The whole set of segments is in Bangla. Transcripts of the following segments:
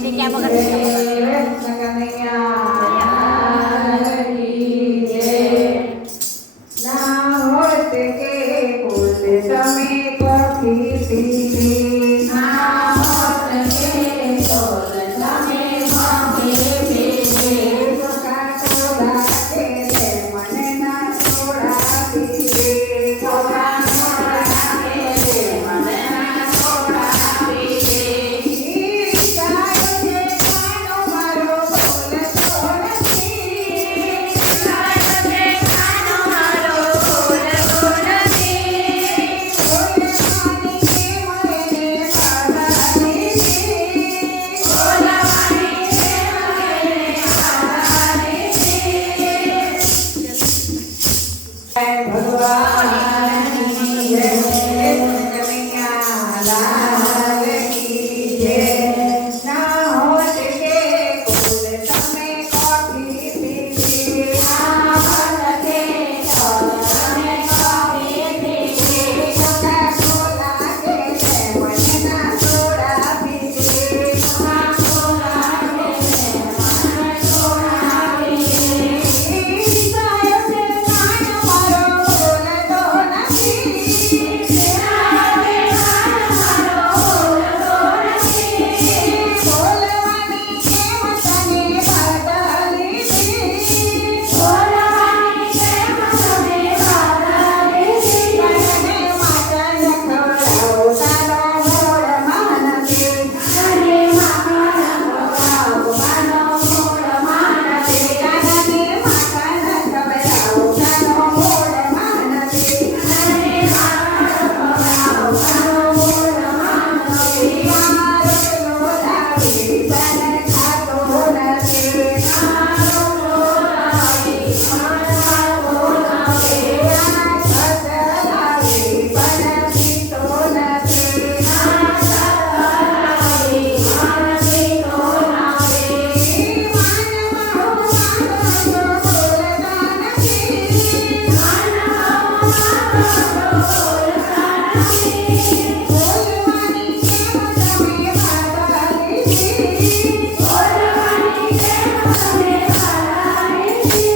kaya maganda siya.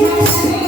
Yes.